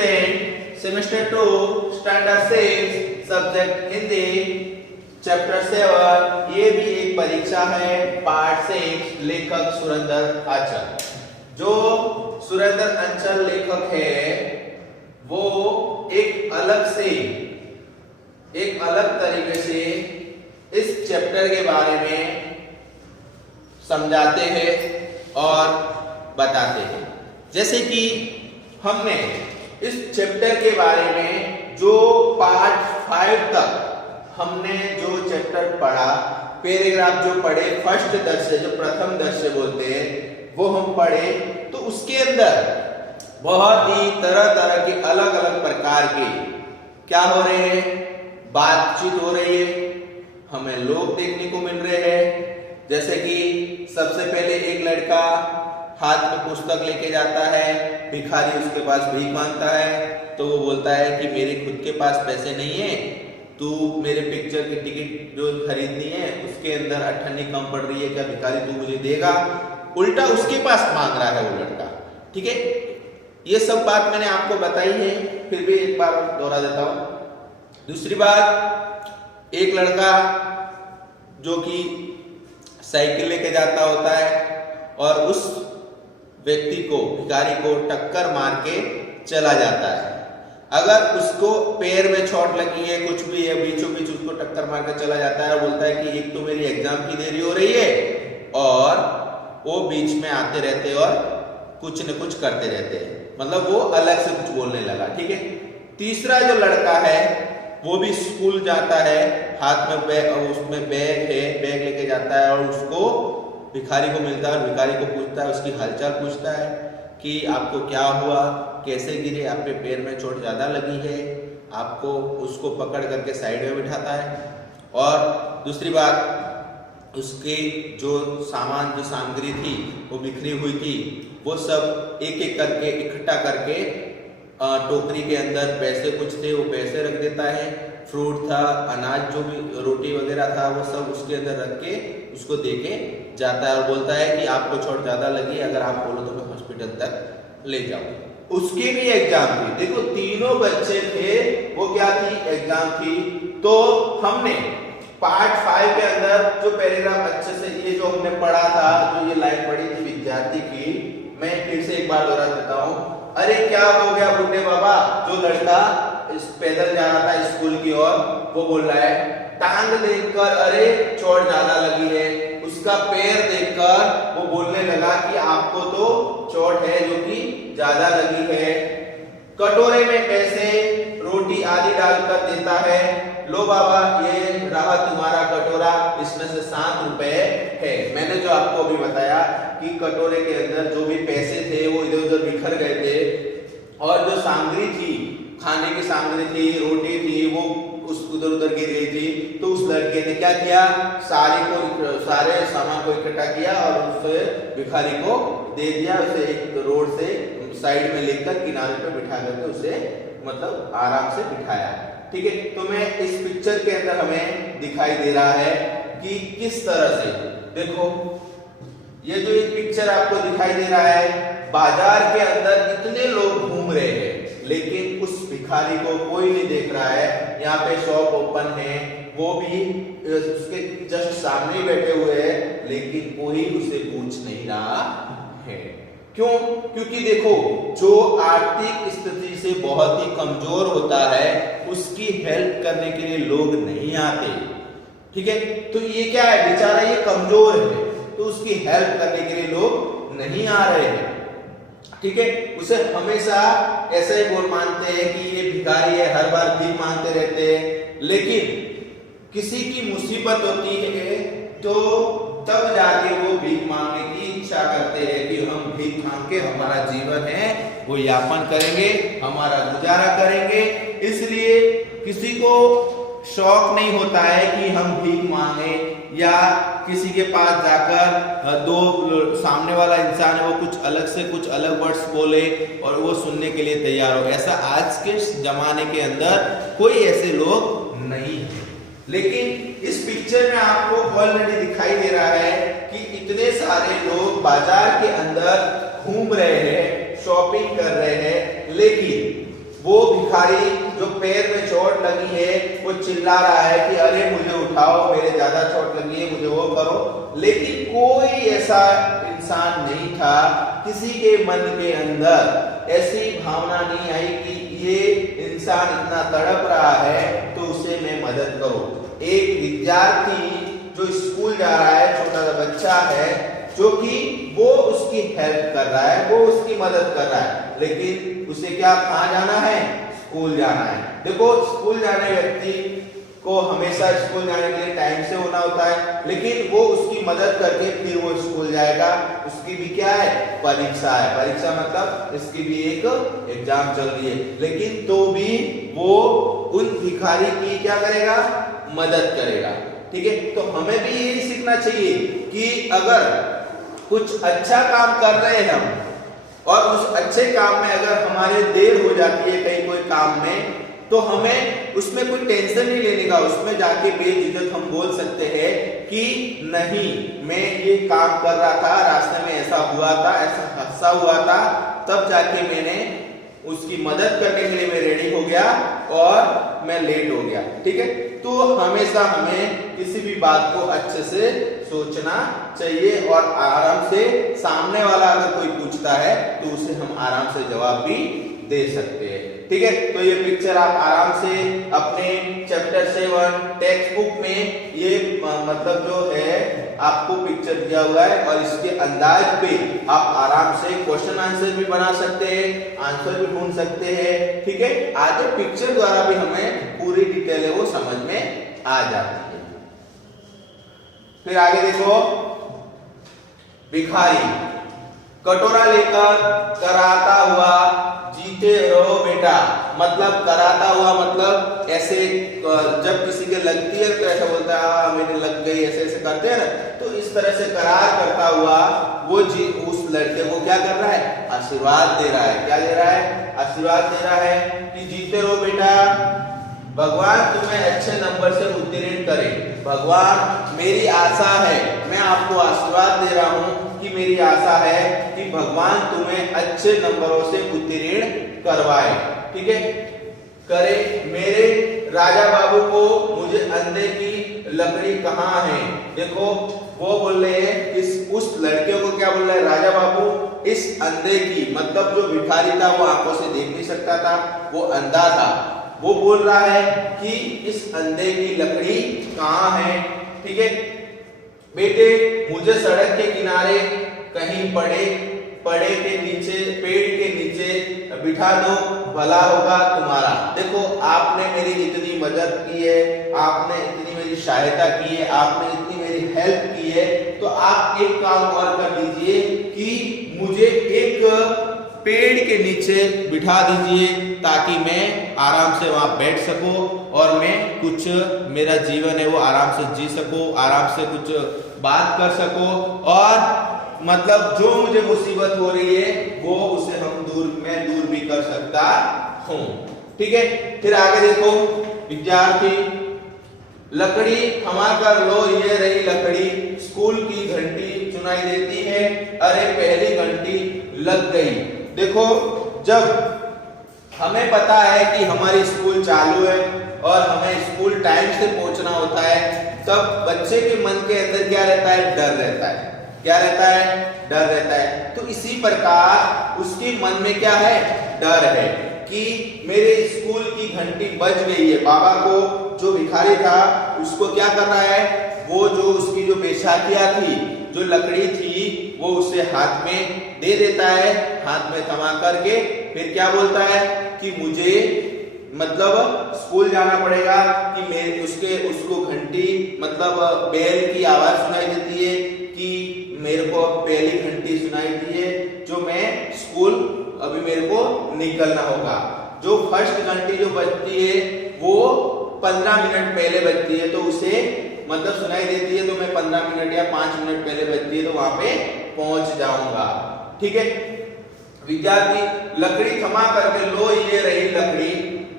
Student, semester 2 standard 6 subject Hindi chapter 7, ये भी एक परीक्षा है। पार्ट 6, लेखक सुरेंद्र अंचल। जो सुरेंद्र अंचल लेखक है वो एक अलग तरीके से इस चैप्टर के बारे में समझाते हैं और बताते हैं। जैसे कि हमने इस चैप्टर के बारे में जो पार्ट 5 तक हमने जो चैप्टर पढ़ा, पैराग्राफ जो पढ़े, फर्स्ट दृश्य जो प्रथम दृश्य बोलते हैं वो हम पढ़े, तो उसके अंदर बहुत ही तरह तरह के अलग अलग प्रकार के क्या हो रहे हैं, बातचीत हो रही है, हमें लोग देखने को मिल रहे हैं। जैसे कि सबसे पहले एक लड़का हाथ में पुस्तक लेके जाता है, भिखारी उसके पास भीख मांगता है, तो वो बोलता है कि मेरे खुद के पास पैसे नहीं है, तू मेरे पिक्चर की टिकट जो खरीदनी है उसके अंदर अठन्नी कम पड़ रही है, क्या भिखारी तू मुझे देगा? उल्टा उसके पास मांग रहा है वो लड़का। ठीक है, ये सब बात मैंने आपको बताई है, फिर भी एक बार दोहरा देता हूं। दूसरी बात, एक लड़का जो कि साइकिल लेके जाता होता है और उस व्यक्ति को, भिखारी को टक्कर मार के चला जाता है। अगर उसको पैर में चोट लगी है, कुछ भी है, बीचों बीच उसको टक्कर मार के चला जाता है और बोलता है कि एक तो मेरी एग्जाम की देरी हो रही है और वो बीच में आते रहते और कुछ न कुछ करते रहते हैं, मतलब वो अलग से कुछ बोलने लगा। ठीक है। तीसरा जो लड़का है वो भी स्कूल जाता है, हाथ में उसमें बैग है, बैग लेके जाता है और उसको भिखारी को मिलता है और भिखारी को पूछता है, उसकी हालचाल पूछता है कि आपको क्या हुआ, कैसे गिरे, आपके पैर में चोट ज्यादा लगी है, आपको उसको पकड़ करके साइड में बिठाता है। और दूसरी बात, उसके जो सामान, जो सामग्री थी वो बिखरी हुई थी, वो सब एक एक करके इकट्ठा करके टोकरी के अंदर पैसे कुछ थे वो पैसे रख देता है, फ्रूट था, अनाज जो भी रोटी वगैरह था वो सब उसके अंदर रख के उसको देके जाता है और बोलता है कि आपको चोट ज्यादा लगी, अगर आप बोलो तो मैं हॉस्पिटल तक ले जाऊं। उसकी भी एग्जाम थी। देखो तीनों बच्चे थे, वो क्या थी, एग्जाम थी। तो हमने पार्ट 5 के अंदर जो पैराग्राफ अच्छे से ये जो हमने पढ़ा था, जो ये लाइन पढ़ी थी विद्यार्थी की, मैं फिर से एक बार दोहरा देता हूं। अरे क्या हो गया बुड्ढे बाबा, जो लड़का इस पैदल जा रहा था स्कूल की ओर, वो बोल रहा है, टांग देखकर अरे चोट ज्यादा लगी है, उसका पैर देखकर वो बोलने लगा कि आपको तो चोट है जो कि ज्यादा लगी है। कटोरे में पैसे, रोटी आदि डालकर देता है, लो बाबा ये रहा तुम्हारा कटोरा, इसमें से 7 रुपए है। मैंने जो आपको अभी बताया कि कटोरे के अंदर जो भी पैसे थे वो इधर उधर बिखर गए थे और जो सामग्री थी, खाने की सामग्री थी, रोटी थी, वो उस उधर उधर गिर गई थी। तो उस लड़के ने क्या किया, सारे सामान को इकट्ठा किया और उसे भिखारी को दे दिया। उसे एक रोड से साइड में लेकर किनारे पे बिठा करके उसे मतलब आराम से बिठाया। ठीक है। तो मैं इस पिक्चर के अंदर हमें दिखाई दे रहा है कि किस तरह से, देखो ये जो एक पिक्चर आपको दिखाई दे रहा है, बाजार के अंदर इतने लोग घूम रहे हैं लेकिन उस भिखारी को कोई नहीं देख रहा है। यहाँ पे शॉप ओपन है, वो भी उसके जस्ट सामने ही बैठे हुए हैं, लेकिन कोई उसे पूछ नहीं रहा है। क्यों? क्योंकि देखो जो आर्थिक स्थिति से बहुत ही कमजोर होता है उसकी हेल्प करने के लिए लोग नहीं आते। ठीक है। तो ये क्या है, बेचारा ये कमजोर है तो उसकी हेल्प करने के लिए लोग नहीं आ रहे हैं। ठीक है। उसे हमेशा ऐसा ही बोल मानते हैं कि ये भिखारी है, हर बार भीख मांगते रहते हैं। लेकिन किसी की मुसीबत होती है तो तब जाके वो भीख मांगने की इच्छा करते हैं कि हम भीख मांग के हमारा जीवन है वो यापन करेंगे, हमारा गुजारा करेंगे। इसलिए किसी को शौक नहीं होता है कि हम भीख मांगे या किसी के पास जाकर दो सामने वाला इंसान है वो कुछ अलग वर्ड्स बोले और वो सुनने के लिए तैयार हो। ऐसा आज के जमाने के अंदर कोई ऐसे लोग नहीं है। लेकिन इस पिक्चर में आपको ऑलरेडी दिखाई दे रहा है कि इतने सारे लोग बाजार के अंदर घूम रहे हैं, शॉपिंग कर रहे हैं, लेकिन वो भिखारी जो पैर में चोट लगी है वो चिल्ला रहा है कि अरे मुझे उठाओ, मेरे ज्यादा चोट लगी है, मुझे वो करो। लेकिन कोई ऐसा इंसान नहीं था, किसी के मन के अंदर ऐसी भावना नहीं आई कि ये इंसान इतना तड़प रहा है तो उसे मैं मदद करूं। एक विद्यार्थी जो स्कूल जा रहा है, छोटा सा बच्चा है, जो कि वो उसकी हेल्प कर रहा है, वो उसकी मदद कर रहा है, लेकिन उसे क्या, कहां जाना है, स्कूल जाना है। देखो, स्कूल जाने व्यक्ति को हमेशा स्कूल जाने के लिए टाइम से होना होता है, लेकिन वो उसकी मदद करके फिर वो स्कूल जाएगा। उसकी भी क्या है, परीक्षा है। परीक्षा मतलब इसकी भी एक एग्जाम चल रही है, लेकिन तो भी वो उन भिखारी की क्या करेगा, मदद करेगा। ठीक है, तो हमें भी यही सीखना चाहिए कि अगर कुछ अच्छा काम कर रहे हैं हम और उस अच्छे काम में अगर हमारे देर हो जाती है कहीं कोई काम में, तो हमें उसमें कोई टेंशन नहीं लेने का। उसमें जाके बेझिझक हम बोल सकते हैं कि नहीं, मैं ये काम कर रहा था, रास्ते में ऐसा हुआ था, ऐसा हादसा हुआ था, तब जाके मैंने उसकी मदद करने के लिए मैं रेडी हो गया और मैं लेट हो गया। ठीक है, तो हमेशा हमें किसी भी बात को अच्छे से सोचना चाहिए और आराम से, सामने वाला अगर कोई पूछता है तो उसे हम आराम से जवाब भी दे सकते हैं। ठीक है, तो ये पिक्चर आप आराम से अपने चैप्टर 7 टेक्स्ट बुक में ये मतलब जो है आपको पिक्चर दिया हुआ है और इसके अंदाज पे आप आराम से क्वेश्चन आंसर भी बना सकते हैं, आंसर भी ढूंढ सकते हैं। ठीक है, आगे पिक्चर द्वारा भी हमें पूरी डिटेल है वो समझ में आ जाती है। फिर आगे देखो, भिखारी कटोरा लेकर कराता हुआ जीते रहो बेटा। मतलब कराता हुआ मतलब ऐसे जब किसी के लगती है तो ऐसा बोलता है मेरे लग गई, ऐसे ऐसे करते हैं ना, तो इस तरह से करार करता हुआ वो उस लड़के को क्या कर रहा है, आशीर्वाद दे रहा है। क्या दे रहा है, आशीर्वाद दे रहा है कि जीते रहो बेटा, भगवान तुम्हें अच्छे नंबर से उत्तीर्ण करे। भगवान, मेरी आशा है, मैं आपको आशीर्वाद दे रहा हूं कि मेरी आशा है कि भगवान तुम्हें अच्छे नंबरों से उत्तीर्ण करवाए। ठीक है, करे। मेरे राजा बाबू को मुझे अंधे की लकड़ी कहाँ है। देखो, वो बोल रहे हैं उस लड़के को क्या बोल रहा है, राजा बाबू इस अंधे की, मतलब जो भिखारी था वो आंखों से देख नहीं सकता था, वो अंधा था, वो बोल रहा है कि इस अंधे की लकड़ी कहाँ है। ठीक है बेटे, मुझे सड़क के किनारे कहीं पेड़ के नीचे बिठा दो, भला होगा तुम्हारा। देखो, आपने मेरी इतनी मदद की है, आपने इतनी मेरी सहायता की है, आपने इतनी मेरी हेल्प की है, तो आप एक काम और कर दीजिए कि मुझे एक पेड़ के नीचे बिठा दीजिए ताकि मैं आराम से वहां बैठ सकूं और मैं कुछ, मेरा जीवन है वो आराम से जी सकूं, आराम से कुछ बात कर सकूं और मतलब जो मुझे मुसीबत हो रही है वो उसे मैं दूर भी कर सकता हूं। ठीक है, फिर आगे देखो, विद्यार्थी लकड़ी थमा कर लो, ये रही लकड़ी, स्कूल की घंटी सुनाई देती है, अरे पहली घंटी लग गई। देखो, जब हमें पता है कि हमारी स्कूल चालू है और हमें स्कूल टाइम से पहुंचना होता है, तब बच्चे के मन के अंदर क्या रहता है, डर रहता है। क्या रहता है, डर रहता है। तो इसी प्रकार उसके मन में क्या है, डर है कि मेरे स्कूल की घंटी बज गई है। बाबा को, जो भिखारी था, उसको क्या कर रहा है, वो जो उसकी जो बैसाखियां थी, जो लकड़ी थी, वो उसे हाथ में दे देता है, हाथ में थमा करके फिर क्या बोलता है कि मुझे मतलब स्कूल जाना पड़ेगा, कि मैं उसको घंटी मतलब बेल की आवाज सुनाई देती है कि मेरे को पहली घंटी सुनाई दी है, जो मैं स्कूल अभी मेरे को निकलना होगा। जो फर्स्ट घंटी जो बजती है वो 15 मिनट पहले बजती है, तो उसे मतलब सुनाई देती है, तो मैं 15 मिनट या 5 मिनट पहले बजती है तो वहां पे पहुंच जाऊंगा। ठीक है, विद्यार्थी लकड़ी थमा करके लो, ये रही लकड़ी,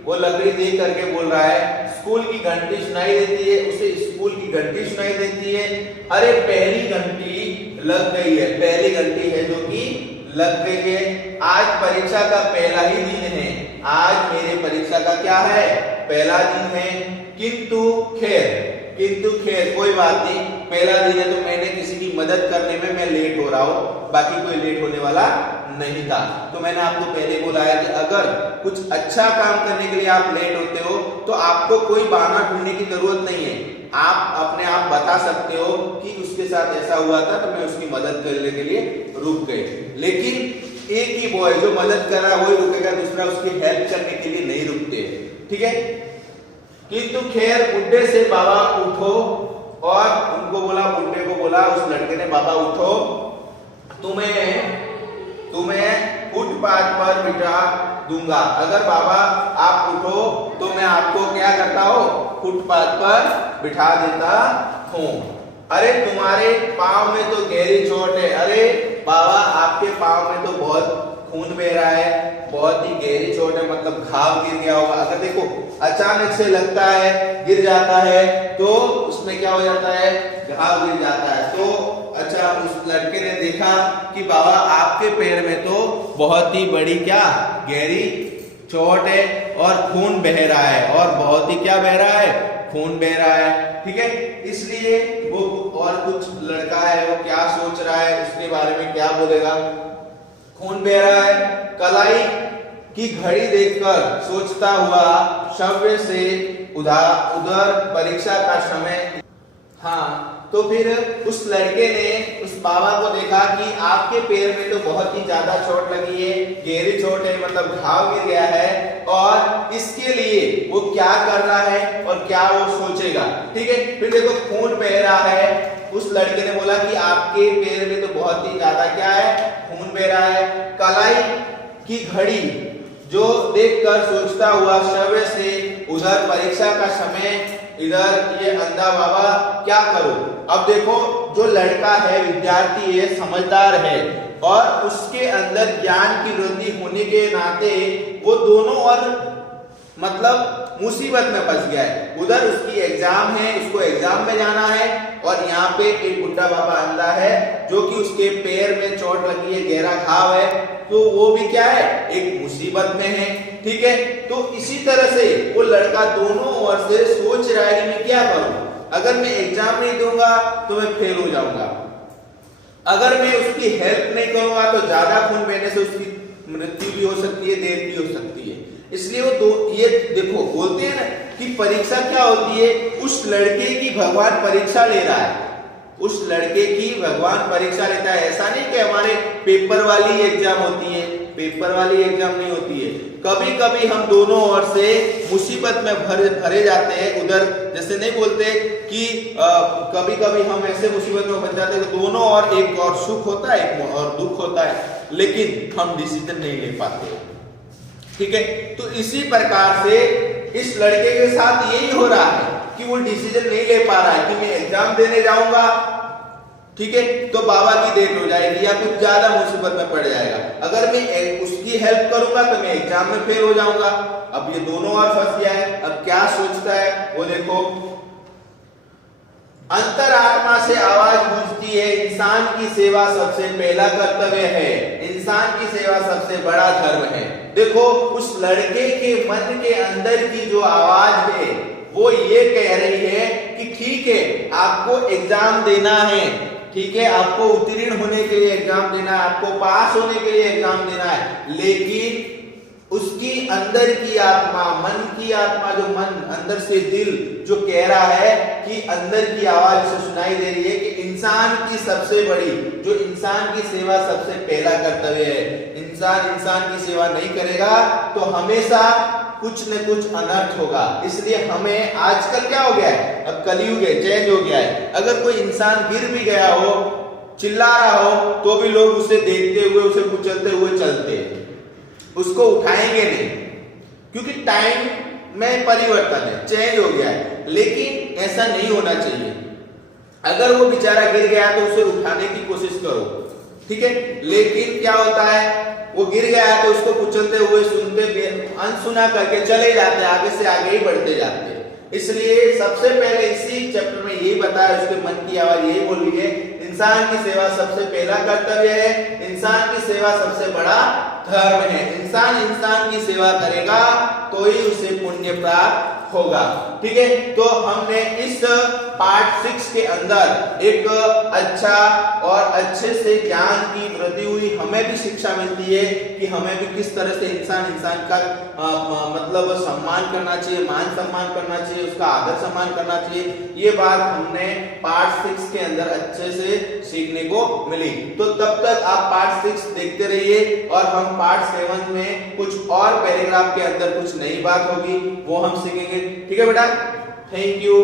वो लकड़ी देख करके बोल रहा है स्कूल की घंटी सुनाई देती है, उसे स्कूल की घंटी सुनाई देती है, अरे पहली घंटी लग गई है, पहली घंटी है जो कि लग गई है। आज परीक्षा का पहला ही दिन है, आज परीक्षा का क्या है, पहला दिन है। किंतु खैर कोई बात नहीं, पहला दिन है तो मैंने किसी की मदद करने में मैं लेट हो रहा हूं, बाकी कोई लेट होने वाला नहीं था। तो मैंने आपको पहले बोला है कि अगर कुछ अच्छा काम करने के लिए आप लेट होते हो तो आपको कोई बहाना ढूंढने की जरूरत नहीं है, आप अपने आप बता सकते हो कि उसके साथ ऐसा हुआ था तो मैं उसकी मदद करने के लिए रुक गए। लेकिन एक ही बॉय जो मदद कर रहा है वही रुकेगा, दूसरा उसकी हेल्प करने के लिए नहीं रुकते, ठीक है। किंतु खैर बुड्ढे से बाबा उठो, और उनको बोला, बुड्ढे को बोला उस लड़के ने, बाबा उठो, तुम्हें फुटपाथ पर बिठा दूंगा। अगर बाबा आप उठो तो मैं आपको क्या करता हूं, फुटपाथ पर बिठा देता हूं। अरे तुम्हारे पांव में तो गहरी चोट है। अरे बाबा आपके पांव में तो बहुत खून बह रहा है, बहुत ही गहरी चोट है, मतलब घाव गिर गया होगा। अगर देखो अचानक से लगता है, गिर जाता है तो उसमें क्या हो जाता है, घाव गिर जाता है। तो अच्छा, उस लड़के ने देखा कि बाबा आपके पैर में तो बहुत ही बड़ी क्या गहरी चोट है और खून बह रहा है, और बहुत ही क्या बह रहा है, खून बह रहा है, ठीक है। इसलिए वो और कुछ लड़का है वो क्या सोच रहा है, उसके बारे में क्या बोलेगा, खून बह रहा है, कलाई की घड़ी देखकर सोचता हुआ शव्य से उधर परीक्षा का समय। हाँ, तो फिर उस लड़के ने उस बाबा को देखा कि आपके पैर में तो बहुत ही ज्यादा चोट लगी है, गहरी चोट है, मतलब घाव गिर गया है, और इसके लिए वो क्या कर रहा है और क्या वो सोचेगा, ठीक है। फिर देखो खून बह रहा है, उस लड़के ने बोला कि आपके पैर में तो बहुत ही ज्यादा क्या है, खून बह रहा है, कलाई की घड़ी जो देखकर सोचता हुआ शव्य से उधर परीक्षा का समय, इधर ये अंधा बाबा क्या करो। अब देखो जो लड़का है, विद्यार्थी है, समझदार है, और उसके अंदर ज्ञान की वृद्धि होने के नाते वो दोनों और मतलब मुसीबत में फंस गया है। उधर उसकी एग्जाम है, उसको एग्जाम में जाना है, और यहाँ पे एक बुड्ढा बाबा अंधा है जो कि उसके पैर में चोट लगी है, गहरा घाव है, तो वो भी क्या है, एक मुसीबत में है, ठीक है। तो इसी तरह से वो लड़का दोनों ओर से सोच रहा है कि मैं क्या करूं, अगर मैं एग्जाम नहीं दूंगा तो मैं फेल हो जाऊंगा, अगर मैं उसकी हेल्प नहीं करूंगा तो ज्यादा खून बहने से उसकी मृत्यु भी हो सकती है, देर भी हो सकती है। इसलिए वो ये देखो बोलते हैं ना कि परीक्षा क्या होती है, उस लड़के की भगवान परीक्षा ले रहा है, उस लड़के की भगवान परीक्षा लेता है। ऐसा नहीं कि हमारे पेपर वाली एग्जाम होती है, पेपर वाली एग्जाम नहीं होती है। कभी कभी हम दोनों ओर से मुसीबत में भरे जाते हैं। उधर जैसे नहीं बोलते कि कभी कभी हम ऐसे मुसीबत में फंस जाते हैं कि दोनों ओर, एक और सुख होता है, एक और दुख होता है, लेकिन हम डिसीजन नहीं ले पाते, ठीक है। तो इसी प्रकार से इस लड़के के साथ यही हो रहा है कि वो डिसीजन नहीं ले पा रहा है कि मैं एग्जाम देने जाऊंगा, ठीक है, तो बाबा की डेट हो जाएगी या कुछ ज्यादा मुसीबत में पड़ जाएगा, अगर मैं उसकी हेल्प करूंगा तो मैं एग्जाम में फेल हो जाऊंगा। अब ये दोनों और फंस गया है। अब क्या सोचता है वो देखो, अंतरात्मा से आवाज गूंजती है, इंसान की सेवा सबसे पहला कर्तव्य है, इंसान की सेवा सबसे बड़ा धर्म है। देखो उस लड़के के मन के अंदर की जो आवाज है वो ये कह रही है कि ठीक है आपको एग्जाम देना है, ठीक है आपको उत्तीर्ण होने के लिए एग्जाम देना है, आपको पास होने के लिए एग्जाम देना है, लेकिन उसकी अंदर की आत्मा, मन की आत्मा, जो मन अंदर से दिल जो कह रहा है कि अंदर की आवाज से सुनाई दे रही है कि इंसान की सबसे बड़ी, जो इंसान की सेवा सबसे पहला कर्तव्य है, इंसान की सेवा नहीं करेगा तो हमेशा कुछ न कुछ अनर्थ होगा। इसलिए हमें आजकल क्या हो गया है, अब कलयुग है, चेंज हो गया है। अगर कोई इंसान गिर भी गया हो, चिल्ला रहा हो, तो भी लोग उसे देखते हुए, उसे कुचलते हुए चलते हैं, उसको उठाएंगे नहीं, क्योंकि टाइम में परिवर्तन है, चेंज हो गया है। लेकिन ऐसा नहीं होना चाहिए। अगर वो बेचारा गिर गया तो उसे उठाने की कोशिश करो, ठीक है। लेकिन क्या होता है, वो गिर गया है तो उसको कुचलते हुए, सुनते अनसुना करके चले जाते हैं, आगे से आगे ही बढ़ते जाते हैं। इसलिए सबसे पहले इसी चैप्टर में यही बताया, उसके मन की आवाज यही बोल रही है, इंसान की सेवा सबसे पहला कर्तव्य है, इंसान की सेवा सबसे बड़ा धर्म है। इंसान इंसान की सेवा करेगा तो ही उसे पुण्य प्राप्त होगा। ठीक है, तो हमने इस पार्ट 6 के अंदर एक अच्छा और अच्छे से ज्ञान की वृद्धि हुई। हमें भी शिक्षा मिलती है कि हमें भी किस तरह से इंसान का मतलब सम्मान करना चाहिए, मान सम्मान करना चाहिए, उसका आदर सम्मान करना चाहिए। ये बात हमने पार्ट 6 के अंदर अच्छे से सीखने को मिली। तो तब तक आप पार्ट 6 देखते रहिए और हम पार्ट 7 में कुछ और पैराग्राफ के अंदर कुछ नई बात होगी वो हम सीखेंगे। ठीक है बेटा, थैंक यू।